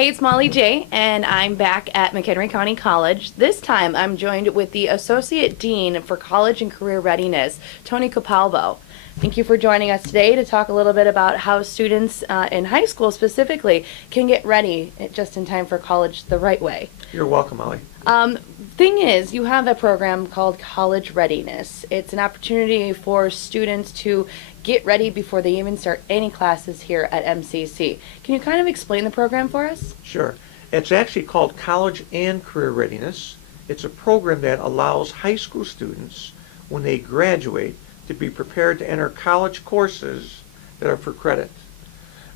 Hey, it's Molly J, and I'm back at McHenry County College. This time I'm joined with the Associate Dean for College and Career Readiness, Tony Calpalbo. Thank you for joining us today to talk a little bit about how students in high school specifically can get ready just in time for college the right way. You're welcome, Molly. Thing is, you have a program called College Readiness. It's an opportunity for students to get ready before they even start any classes here at MCC. Can you kind of explain the program for us? Sure. It's actually called College and Career Readiness. It's a program that allows high school students, when they graduate, to be prepared to enter college courses that are for credit.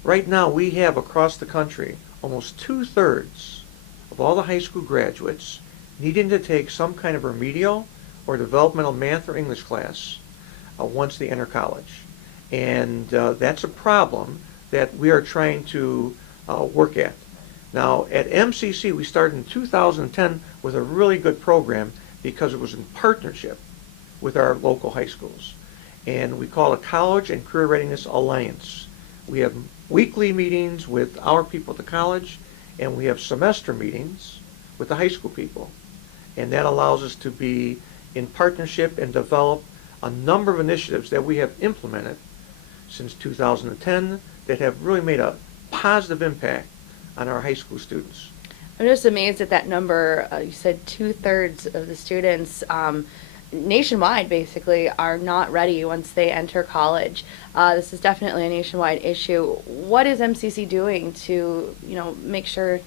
Right now, we have across the country almost 2/3 of all the high school graduates needing to take some kind of remedial or developmental math or English class once they enter college. And that's a problem that we are trying to work at. Now, at MCC, we started in 2010 with a really good program because it was in partnership with our local high schools. And we call it College and Career Readiness Alliance. We have weekly meetings with our people at the college, and we have semester meetings with the high school people. And that allows us to be in partnership and develop a number of initiatives that we have implemented since 2010 that have really made a positive impact on our high school students. I'm just amazed at that number. You said 2/3 of the students nationwide basically are not ready once they enter college. This is definitely a nationwide issue. What is MCC doing to, make sure,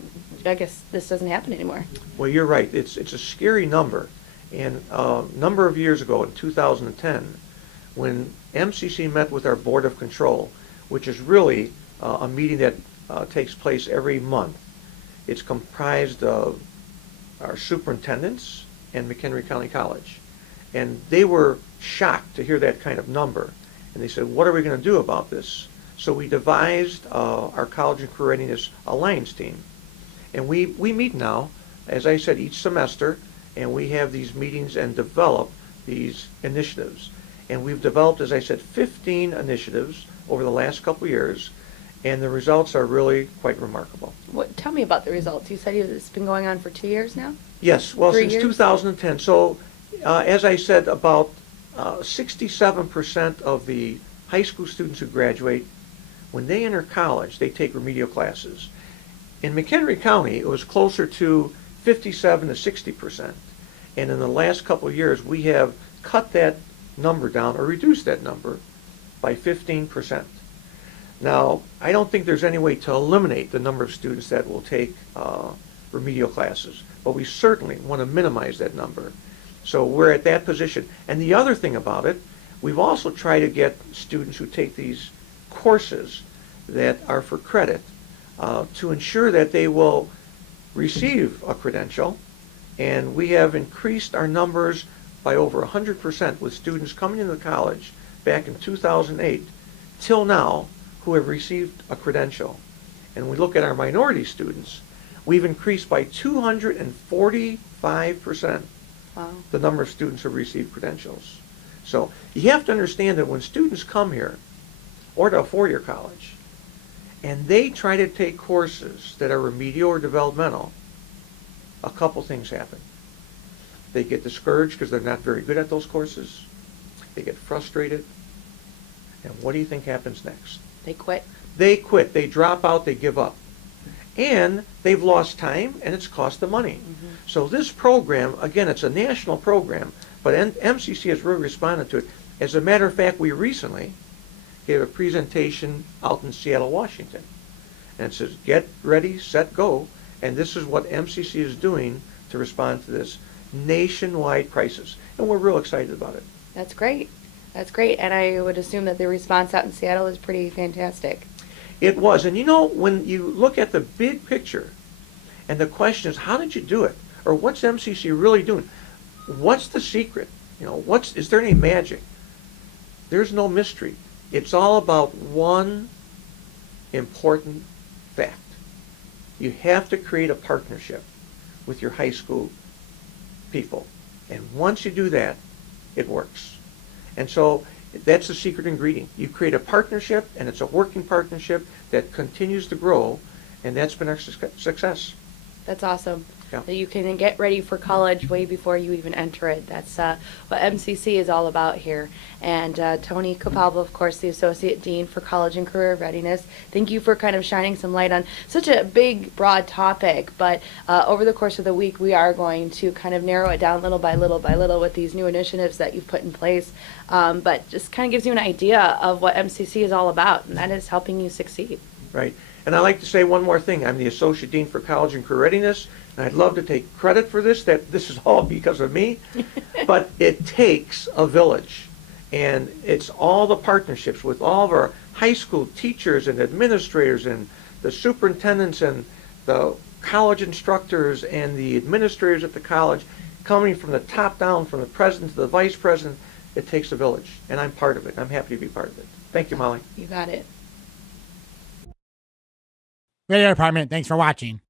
I guess, this doesn't happen anymore? Well, you're right. It's a scary number. And a number of years ago in 2010, when MCC met with our Board of Control, which is really a meeting that takes place every month. It's comprised of our superintendents and McHenry County College. And they were shocked to hear that kind of number. And they said, what are we going to do about this? So we devised our College and Career Readiness Alliance team. And we meet now, as I said, each semester, and we have these meetings and develop these initiatives. And we've developed, as I said, 15 initiatives over the last couple of years, and the results are really quite remarkable. Tell me about the results. You said it's been going on for 2 years now? Yes, well, 3 since years? 2010. So, as I said, about 67% of the high school students who graduate, when they enter college, they take remedial classes. In McHenry County, it was closer to 57 to 60%. And in the last couple of years, we have cut that number down or reduced that number by 15%. Now, I don't think there's any way to eliminate the number of students that will take remedial classes, but we certainly want to minimize that number. So we're at that position. And the other thing about it, we've also tried to get students who take these courses that are for credit to ensure that they will receive a credential. And we have increased our numbers by over 100% with students coming into college back in 2008 till now who have received a credential. And we look at our minority students, we've increased by 245%. Wow. The number of students who receive credentials. So you have to understand that when students come here, or to a four-year college, and they try to take courses that are remedial or developmental, a couple things happen. They get discouraged because they're not very good at those courses. They get frustrated. And what do you think happens next? They quit. They quit. They drop out. They give up. And they've lost time, and it's cost them money. Mm-hmm. So this program, again, it's a national program, but MCC has really responded to it. As a matter of fact, we recently gave a presentation out in Seattle, Washington. And it says, get ready, set, go. And this is what MCC is doing to respond to this nationwide crisis. And we're real excited about it. That's great. That's great. And I would assume that the response out in Seattle is pretty fantastic. It was. And when you look at the big picture, and the question is, how did you do it? Or what's MCC really doing? What's the secret? Is there any magic? There's no mystery. It's all about one important fact. You have to create a partnership with your high school people. And once you do that, it works. And so that's the secret ingredient. You create a partnership, and it's a working partnership that continues to grow, And that's been our success. That's awesome. Yeah. That you can get ready for college way before you even enter it. That's what MCC is all about here. And Tony Calpalbo, of course, the Associate Dean for College and Career Readiness. Thank you for kind of shining some light on such a big, broad topic. But over the course of the week, we are going to kind of narrow it down little by little with these new initiatives that you've put in place. But just kind of gives you an idea of what MCC is all about, and that is helping you succeed. Right. And I'd like to say one more thing. I'm the Associate Dean for College and Career Readiness, and I'd love to take credit for this, that this is all because of me. But it takes a village. And it's all the partnerships with all of our high school teachers and administrators and the superintendents and the college instructors and the administrators at the college, coming from the top down, from the president to the vice president. It takes a village, and I'm part of it. I'm happy to be part of it. Thank you, Molly. You got it. Radio Department, thanks for watching.